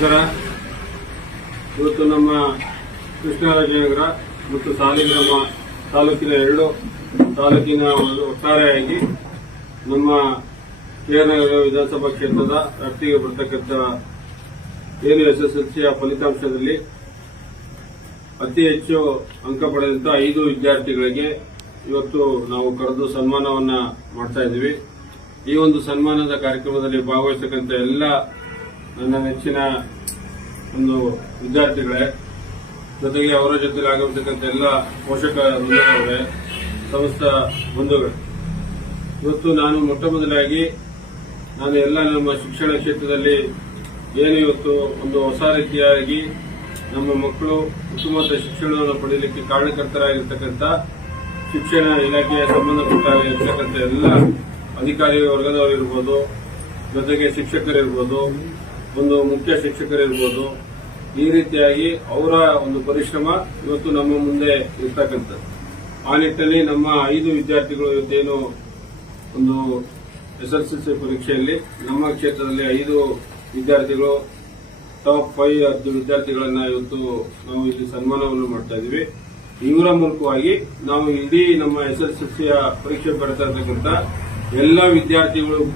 ನಮಸ್ಕಾರ. ಇವತ್ತು ನಮ್ಮ ಕೃಷ್ಣರಾಜನಗರ ಮತ್ತು ಸಾಲಿಗ್ರಾಮ ತಾಲೂಕಿನ ಎರಡು ತಾಲೂಕಿನ ಒಟ್ಟಾರೆಯಾಗಿ ನಮ್ಮ ಕೆಆರ್ನಗರ ವಿಧಾನಸಭಾ ಕ್ಷೇತ್ರದ ವ್ಯಾಪ್ತಿಗೆ ಬರತಕ್ಕಂಥ ಏನು ಎಸ್ ಎಸ್ ಎಲ್ ಫಲಿತಾಂಶದಲ್ಲಿ ಅತಿ ಹೆಚ್ಚು ಅಂಕ ಪಡೆದಂತ ಐದು ವಿದ್ಯಾರ್ಥಿಗಳಿಗೆ ಇವತ್ತು ನಾವು ಕರೆದು ಸನ್ಮಾನವನ್ನ ಮಾಡ್ತಾ ಇದ್ದೀವಿ. ಈ ಒಂದು ಸನ್ಮಾನದ ಕಾರ್ಯಕ್ರಮದಲ್ಲಿ ಭಾಗವಹಿಸತಕ್ಕಂಥ ಎಲ್ಲ ನನ್ನ ನೆಚ್ಚಿನ ಒಂದು ವಿದ್ಯಾರ್ಥಿಗಳೇ, ಜೊತೆಗೆ ಅವರ ಜೊತೆಲಿ ಆಗಿರ್ತಕ್ಕಂಥ ಎಲ್ಲ ಪೋಷಕ ವೃಂದಗಳವರೇ ಸಮಸ್ತ ಬಂಧುಗಳು. ಇವತ್ತು ನಾನು ಮೊಟ್ಟ ಮೊದಲಾಗಿ ನಾನು ಎಲ್ಲ ನಮ್ಮ ಶಿಕ್ಷಣ ಕ್ಷೇತ್ರದಲ್ಲಿ ಏನು ಇವತ್ತು ಒಂದು ಹೊಸ ರೀತಿಯಾಗಿ ನಮ್ಮ ಮಕ್ಕಳು ಉತ್ತಮವಾದ ಶಿಕ್ಷಣವನ್ನು ಪಡೆಯಲಿಕ್ಕೆ ಕಾರಣಕರ್ತರಾಗಿರ್ತಕ್ಕಂಥ ಶಿಕ್ಷಣ ಇಲಾಖೆಯ ಸಂಬಂಧಪಟ್ಟ ಎಲ್ಲ ಅಧಿಕಾರಿ ವರ್ಗದವರಿರ್ಬೋದು, ಜೊತೆಗೆ ಶಿಕ್ಷಕರಿರ್ಬೋದು ಒಂದು ಮುಖ್ಯ ಶಿಕ್ಷಕರಿರ್ಬೋದು ಈ ರೀತಿಯಾಗಿ ಅವರ ಒಂದು ಪರಿಶ್ರಮ ಇವತ್ತು ನಮ್ಮ ಮುಂದೆ ಇರ್ತಕ್ಕಂಥದ್ದು. ಆ ನಿಟ್ಟಿನಲ್ಲಿ ನಮ್ಮ ಐದು ವಿದ್ಯಾರ್ಥಿಗಳು ಇವತ್ತೇನು ಒಂದು ಎಸ್ಎಲ್ಸಿಸಿ ಪರೀಕ್ಷೆಯಲ್ಲಿ, ನಮ್ಮ ಕ್ಷೇತ್ರದಲ್ಲಿ ಐದು ವಿದ್ಯಾರ್ಥಿಗಳು, ಟಾಪ್ ಫೈವ್ ಹತ್ತು ವಿದ್ಯಾರ್ಥಿಗಳನ್ನ ಇವತ್ತು ನಾವು ಇಲ್ಲಿ ಸನ್ಮಾನವನ್ನು ಮಾಡ್ತಾ ಇದ್ದೀವಿ. ಇವರ ಮೂಲಕವಾಗಿ ನಾವು ಇಡೀ ನಮ್ಮ ಎಸ್ಎಸ್ಎಲ್ಸಿಯ ಪರೀಕ್ಷೆ ಬರ್ತಾ ಇರ್ತಕ್ಕಂಥ ಎಲ್ಲ ವಿದ್ಯಾರ್ಥಿಗಳು